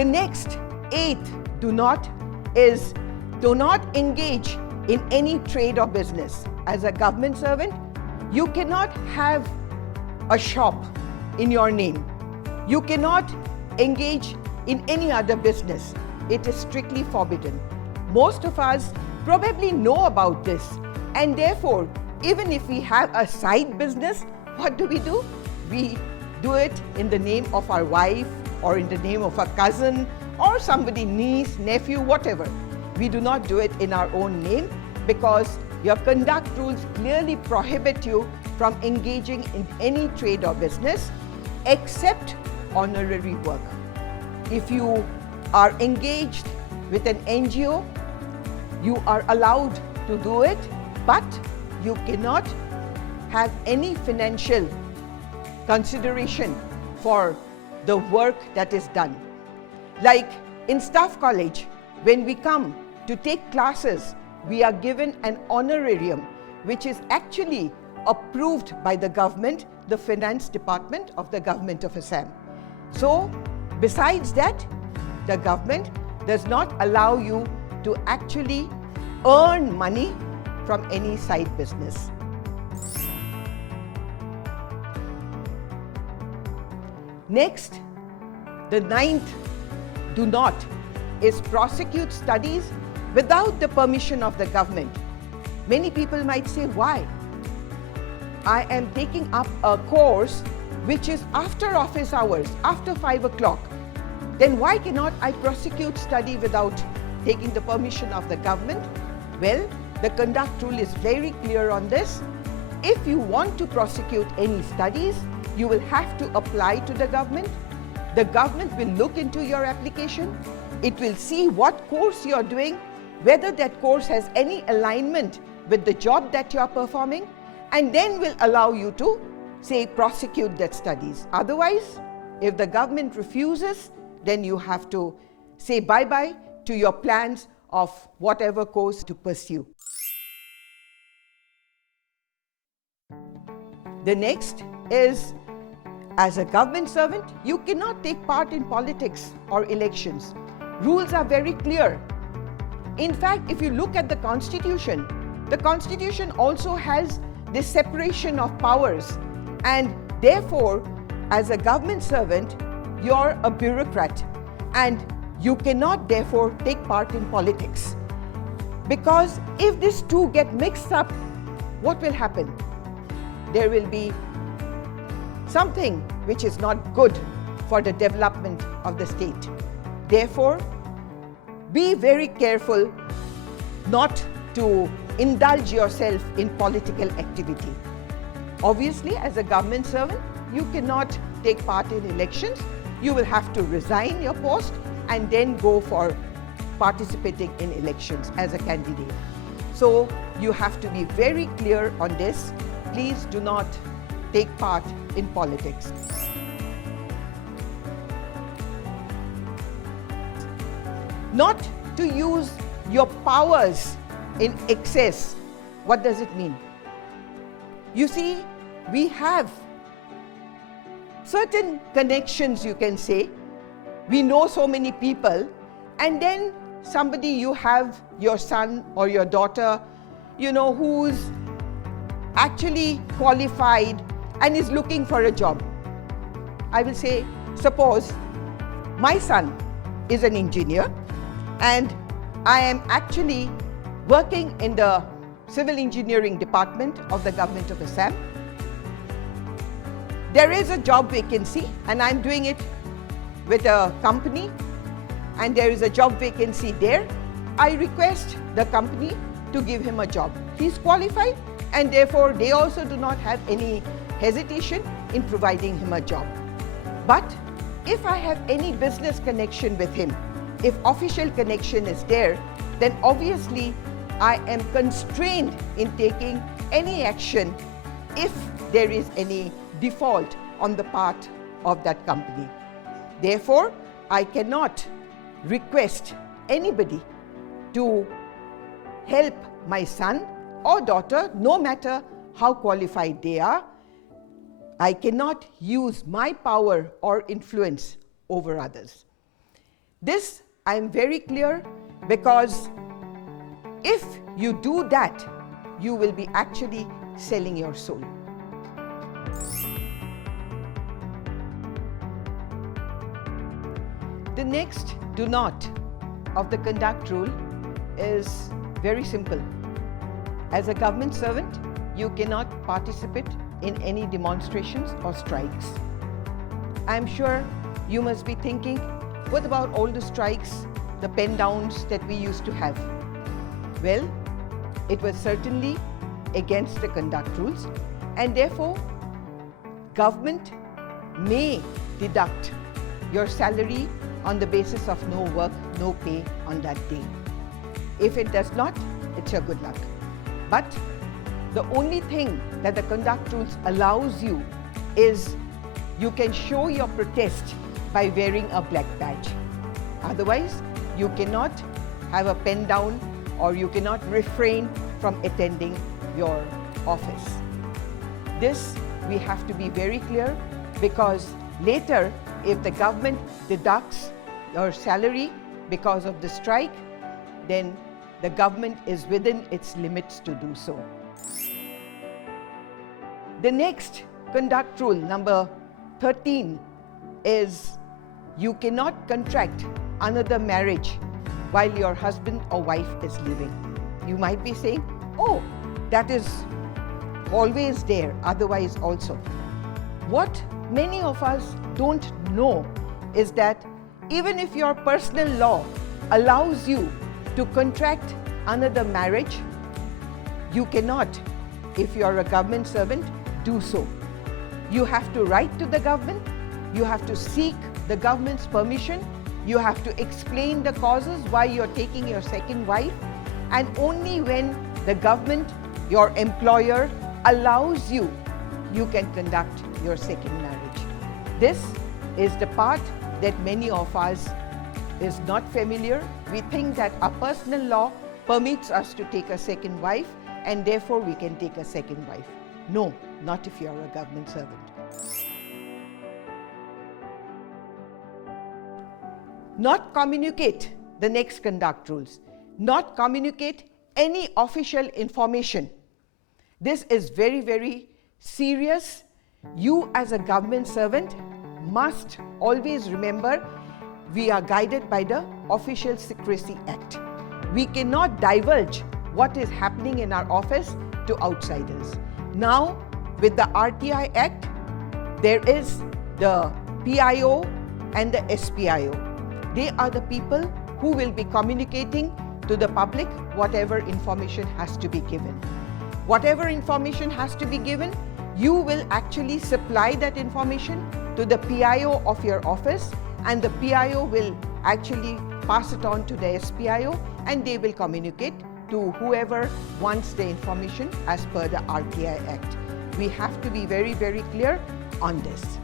The next, eighth, do not engage in any trade or business. As a government servant, you cannot have a shop in your name. You cannot engage in any other business. It is strictly forbidden. Most of us probably know about this, and therefore, even if we have a side business, what do? We do it in the name of our wife, or in the name of a cousin, or somebody, niece, nephew, whatever. We do not do it in our own name because your conduct rules clearly prohibit you from engaging in any trade or business except honorary work. If you are engaged with an NGO, you are allowed to do it, but you cannot have any financial consideration for the work that is done. Like in staff college, when we come to take classes, we are given an honorarium, which is actually approved by the government, the finance department of the government of Assam. So, besides that, the government does not allow you to actually earn money from any side business. Next, the ninth do not is prosecute studies without the permission of the government. Many people might say, why? I am taking up a course which is after office hours, after 5 o'clock. Then why cannot I prosecute study without taking the permission of the government? Well, the conduct rule is very clear on this. If you want to prosecute any studies, you will have to apply to the government. The government will look into your application. It will see what course you are doing, whether that course has any alignment with the job that you are performing, and then will allow you to, say, prosecute that studies. Otherwise, if the government refuses, then you have to say bye-bye to your plans of whatever course to pursue. The next is, as a government servant, you cannot take part in politics or elections. Rules are very clear. In fact, if you look at the Constitution also has this separation of powers, and therefore, as a government servant, you're a bureaucrat, and you cannot therefore take part in politics. Because if these two get mixed up, what will happen? There will be something which is not good for the development of the state. Therefore, be very careful not to indulge yourself in political activity. Obviously, as a government servant, you cannot take part in elections. You will have to resign your post and then go for participating in elections as a candidate. So you have to be very clear on this. Please do not take part in politics. Not to use your powers in excess. What does it mean? You see, we have certain connections, you can say. We know so many people, and then somebody, you have your son or your daughter, who's actually qualified and is looking for a job. I will say, suppose my son is an engineer and I am actually working in the civil engineering department of the government of Assam. There is a job vacancy and I'm doing it with a company, and there is a job vacancy there. I request the company to give him a job. He's qualified, and therefore they also do not have any hesitation in providing him a job. But if I have any business connection with him, if official connection is there, then obviously I am constrained in taking any action if there is any default on the part of that company. Therefore, I cannot request anybody to help my son or daughter, no matter how qualified they are. I cannot use my power or influence over others. This I am very clear, because if you do that, you will be actually selling your soul. The next do not of the conduct rule is very simple. As a government servant, you cannot participate in any demonstrations or strikes. I'm sure you must be thinking, what about all the strikes, the pen downs that we used to have? Well, it was certainly against the conduct rules, and therefore government may deduct your salary on the basis of no work, no pay on that day. If it does not, it's your good luck. But the only thing that the conduct rules allows you is you can show your protest by wearing a black badge. Otherwise, you cannot have a pen down, or you cannot refrain from attending your office. This we have to be very clear, because later, if the government deducts your salary because of the strike, then the government is within its limits to do so. The next conduct rule, number 13, is you cannot contract another marriage while your husband or wife is living. You might be saying, oh, that is always there, otherwise also. What many of us don't know is that even if your personal law allows you to contract another marriage, you cannot, if you are a government servant, do so. You have to write to the government, you have to seek the government's permission, you have to explain the causes why you're taking your second wife, and only when the government, your employer, allows you, you can conduct your second marriage. This is the part that many of us is not familiar. We think that our personal law permits us to take a second wife, and therefore we can take a second wife. No, not if you are a government servant. Not communicate, the next conduct rules. Not communicate any official information. This is very, very serious. You as a government servant must always remember, we are guided by the Official Secrecy Act. We cannot divulge what is happening in our office to outsiders. Now, with the RTI Act, there is the PIO and the SPIO. They are the people who will be communicating to the public whatever information has to be given. Whatever information has to be given, you will actually supply that information to the PIO of your office, and the PIO will actually pass it on to the SPIO, and they will communicate to whoever wants the information as per the RTI Act. We have to be very, very clear on this.